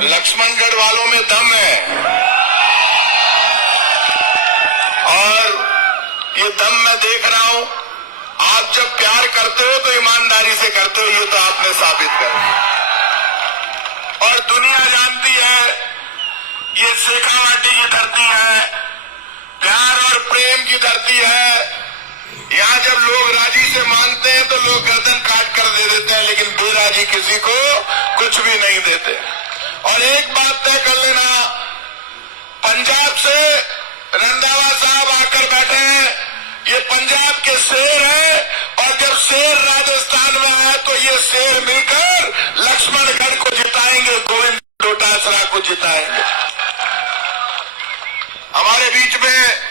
लक्ष्मणगढ़ वालों में दम है और ये दम मैं देख रहा हूं। आप जब प्यार करते हो तो ईमानदारी से करते हो, ये तो आपने साबित कर दिया। और दुनिया जानती है ये शेखावाटी की धरती है, प्यार और प्रेम की धरती है। यहाँ जब लोग राजी से मानते हैं तो लोग गर्दन काट कर दे देते हैं, लेकिन बेराजी किसी को कुछ भी नहीं देते। और एक बात तय कर लेना, पंजाब से रंधावा साहब आकर बैठे हैं, ये पंजाब के शेर हैं, और जब शेर राजस्थान में आए तो ये शेर मिलकर लक्ष्मणगढ़ को जिताएंगे, गोविंद डोटासरा को जिताएंगे। हमारे बीच में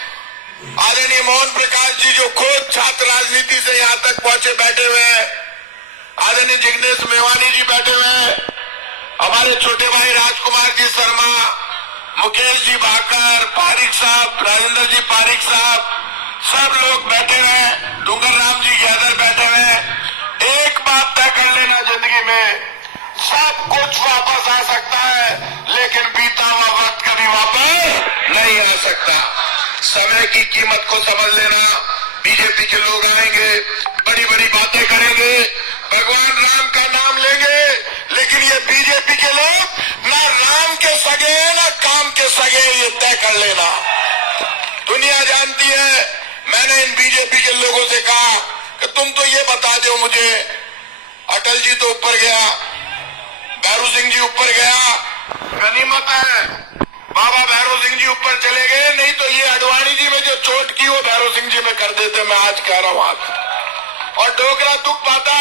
आदरणीय मोहन प्रकाश जी जो खुद छात्र राजनीति से यहां तक पहुंचे बैठे हुए हैं, आदरणीय जिग्नेश मेवानी जी बैठे हुए हैं, हमारे छोटे भाई राजकुमार जी शर्मा, मुकेश जी भाकर, पारिक साहब, राजेंद्र जी पारिक साहब, सब लोग बैठे हुए हैं, डूंगर राम जी गैदर बैठे हुए हैं। एक बात तय कर लेना, जिंदगी में सब कुछ वापस आ सकता है, लेकिन बीता हुआ वक्त कभी वापस नहीं आ सकता। समय की कीमत को समझ लेना। बीजेपी के लोग आएंगे, बड़ी बड़ी बातें करेंगे, भगवान राम का नाम लेंगे, लेकिन ये बीजेपी के लोग ना राम के सगे हैं ना काम के सगे, ये तय कर लेना। दुनिया जानती है, मैंने इन बीजेपी के लोगों से कहा कि तुम तो ये बता दो मुझे, अटल जी तो ऊपर गया, भैरू सिंह जी ऊपर गया, गनीमत है बाबा भैरू सिंह जी ऊपर चले गए, नहीं तो ये अडवाणी जी में जो चोट की वो भैरू सिंह जी में कर देते। मैं आज कह रहा हूं आप, और डोगरा दुख पाता,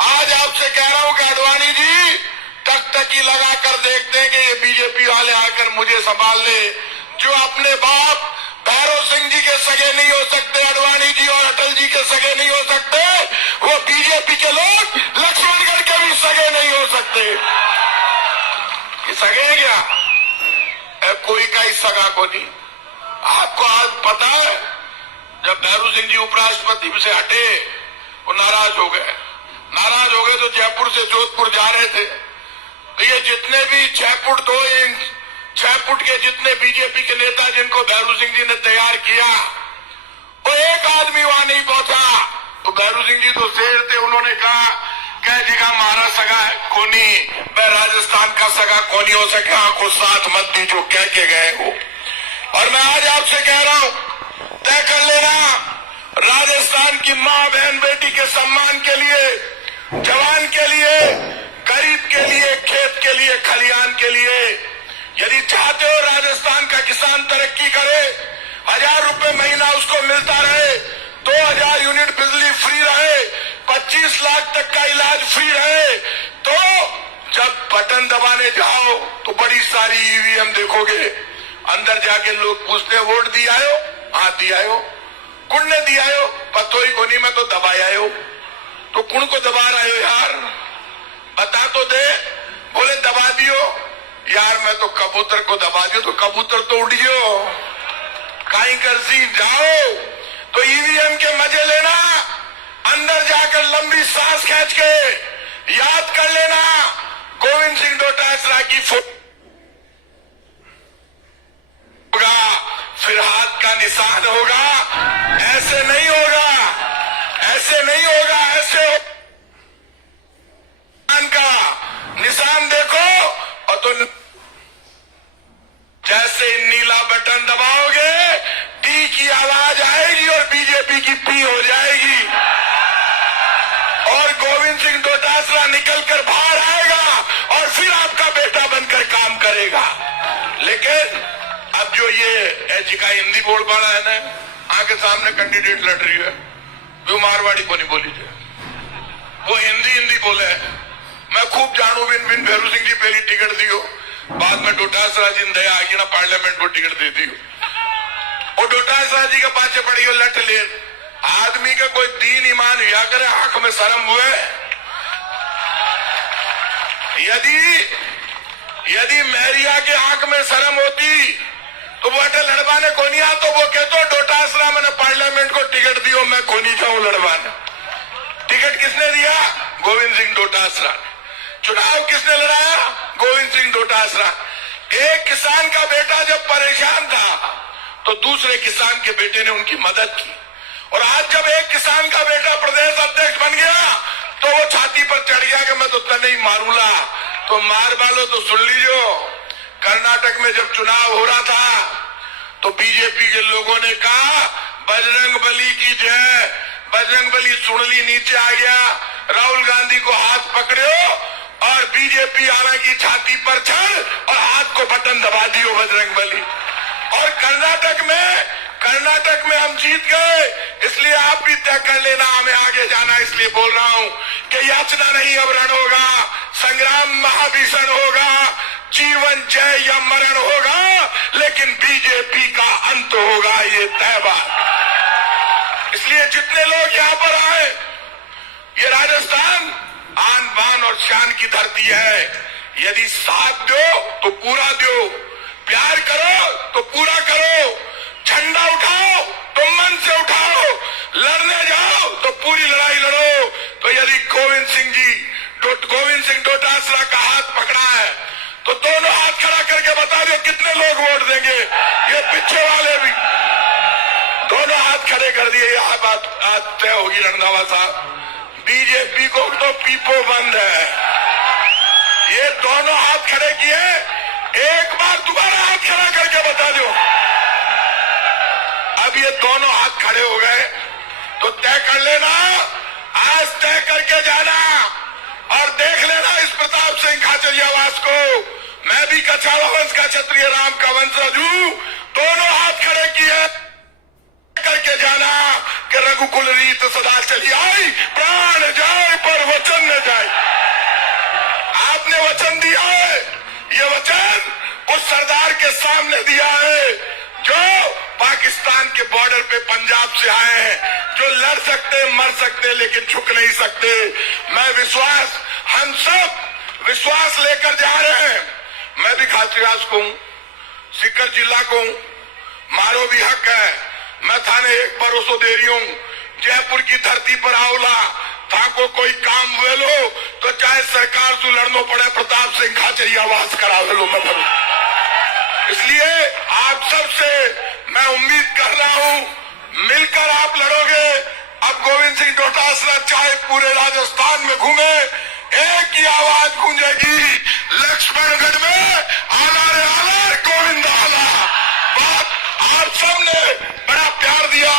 आज आपसे कह रहा हूं कि अडवाणी जी टकटकी लगाकर देखते हैं कि ये बीजेपी वाले आकर मुझे संभाल ले। जो अपने बाप भैरू सिंह जी के सगे नहीं हो सकते, अडवाणी जी और अटल जी के सगे नहीं हो सकते, वो बीजेपी के लोग लक्ष्मणगढ़ के भी सगे नहीं हो सकते। ये सगे हैं क्या? कोई का ही सगा को नहीं। आपको आज पता है, जब भैरू सिंह जी उपराष्ट्रपति से हटे वो नाराज हो गए। नाराज हो गए तो जयपुर से जोधपुर जा रहे थे, तो ये जितने भी 6 फुट 2 इंच 6 फुट के जितने बीजेपी के नेता जिनको भैरू सिंह जी ने तैयार किया, वो एक आदमी वहां नहीं पहुंचा। तो भैरू सिंह जी तो शेर थे, उन्होंने कहा कह जी का मारा सगा कोनी, मैं राजस्थान का सगा कोनी हो सके, को साथ मत दीजो कह के गए हो। और मैं आज आपसे कह रहा हूं, तय कर लेना, राजस्थान की मां बहन बेटी के सम्मान के लिए, जवान के लिए, गरीब के लिए, खेत के लिए, खलियान के लिए, यदि चाहते हो राजस्थान का किसान तरक्की करे, 1000 रुपए महीना उसको मिलता रहे, 2000 यूनिट बिजली फ्री रहे, 25 लाख तक का इलाज फ्री रहे, तो जब बटन दबाने जाओ तो बड़ी सारी ईवीएम देखोगे, अंदर जाके लोग पूछते हैं वोट दिया हो? हाँ दिया हो। कुण ने दिया हो? पतो ही कोनी, में तो दबाया हो। तो कुण को दबा रहे हो यार, बता तो दे। बोले दबा दियो यार, मैं तो कबूतर को दबा दियो, तो कबूतर तो उड़ियो, काई करसी जाओ। तो ईवीएम के मजे लेना, अंदर जाकर लंबी सांस खींच के याद कर लेना, गोविंद सिंह डोटासरा की फोटो होगा, फिर हाथ का निशान होगा। ऐसे नहीं होगा, ऐसे नहीं होगा, ऐसे का निशान देखो, और तो जैसे नीला बटन दबाओगे टी की आवाज आएगी और बीजेपी की पी हो जाएगी, और गोविंद सिंह डोटासरा निकलकर बाहर आएगा और फिर आपका बेटा बनकर काम करेगा। लेकिन अब जो ये एच का हिंदी बोल पा रहा है ना, आगे सामने कैंडिडेट लड़ रही है, वो मारवाड़ी को नहीं बोली थे, वो हिंदी बोले। मैं खूब जानू बिन भैरू सिंह जी पहली टिकट दियो, बाद में डोटासरा जी दया आगी ना पार्लियामेंट को टिकट दे दी, और डोटासरा जी के पाछे पड़ी हो लट ले। आदमी का कोई दीन ईमान हुआ करे, आंख में शर्म हुए। यदि मैरिया के आंख में शर्म होती तो वो अटल लड़वाने को नहीं आ, तो वो कहते डोटासरा मैंने पार्लियामेंट को टिकट दियो, मैं को नहीं जाऊं लड़वाने। टिकट किसने दिया? गोविंद सिंह डोटासरा ने। चुनाव किसने लड़ाया? गोविंद सिंह डोटासरा। एक किसान का बेटा जब परेशान था तो दूसरे किसान के बेटे ने उनकी मदद की, और आज जब एक किसान का बेटा प्रदेश अध्यक्ष बन गया तो वो छाती पर चढ़ गया कि मैं तो तने ही मारूंगा। तो मार वालो तो सुन लीजिए, कर्नाटक में जब चुनाव हो रहा था तो बीजेपी के लोगों ने कहा बजरंग बली की जय, बजरंग बली सुनली नीचे आ गया, राहुल गांधी को हाथ पकड़ो और बीजेपी आरा की छाती पर चढ़ और हाथ को बटन दबा दियो बजरंग बली। और कर्नाटक में हम जीत गए, इसलिए आप भी तय कर लेना हमें आगे जाना। इसलिए बोल रहा हूं कि याचना नहीं अब रण होगा, संग्राम महाभीषण होगा, जीवन जय या मरण होगा, लेकिन बीजेपी का अंत होगा, ये तय बात। इसलिए जितने लोग यहां पर आए, ये राजस्थान आन बान और शान की धरती है। यदि साथ दो तो पूरा दो, प्यार करो तो पूरा करो, झंडा उठाओ तो मन से उठाओ, लड़ने जाओ तो पूरी लड़ाई लड़ो। तो यदि गोविंद सिंह डोटासरा का हाथ पकड़ा है तो दोनों हाथ खड़ा करके बता दो कितने लोग वोट देंगे। ये पीछे वाले भी दोनों हाथ खड़े कर दिए, यह बात आज तय होगी रंधावा साहब। बीजेपी को तो पीपो बंद है, ये दोनों हाथ खड़े किए, एक बार दोबारा हाथ खड़ा करके बता दो। अब ये दोनों हाथ खड़े हो गए तो तय कर लेना, आज तय करके जाना और देख लेना इस प्रताप सिंह खाचरियावास को। मैं भी कछावा वंश का क्षत्रिय राम का वंशज हूं, दोनों हाथ खड़े किए, करके जाना कि रघुकुल रीत सदा चली आई, प्राण जाए पर वचन न जाए। आपने वचन दिया है, ये वचन उस सरदार के सामने दिया है जो पाकिस्तान के बॉर्डर पे पंजाब से आए हैं, जो लड़ सकते मर सकते लेकिन झुक नहीं सकते। हम सब विश्वास लेकर जा रहे हैं। मैं भी खाचरियास को हूं, सीकर जिला को हूं, मारो भी हक है। मैं थाने एक भरोसो दे रही हूं, जयपुर की धरती पर आवला था को कोई काम हुए लो तो चाहे सरकार से लड़ना पड़े, प्रताप सिंह खाचरियावास करावे लो मतलब। इसलिए आप सबसे मैं उम्मीद कर रहा हूं, मिलकर आप लड़ोगे। अब गोविंद सिंह डोटासरा चाहे पूरे राजस्थान में घूमे, एक ही आवाज गूंजेगी, लक्ष्मणगढ़ में आला रे आला, गोविंद आला। बात आप सबने बड़ा प्यार दिया,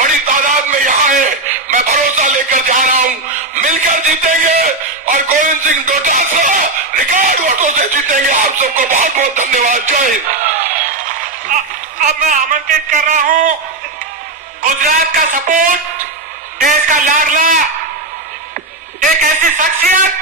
बड़ी तादाद में यहाँ है, मैं भरोसा लेकर जा रहा हूँ, मिलकर जीतेंगे और गोविंद सिंह डोटासरा रिकॉर्ड वोटों से जीतेंगे। आप सबको बहुत बहुत धन्यवाद। जय हिंद। अब मैं आमंत्रित कर रहा हूं गुजरात का सपूत, देश का लाडला, एक ऐसी शख्सियत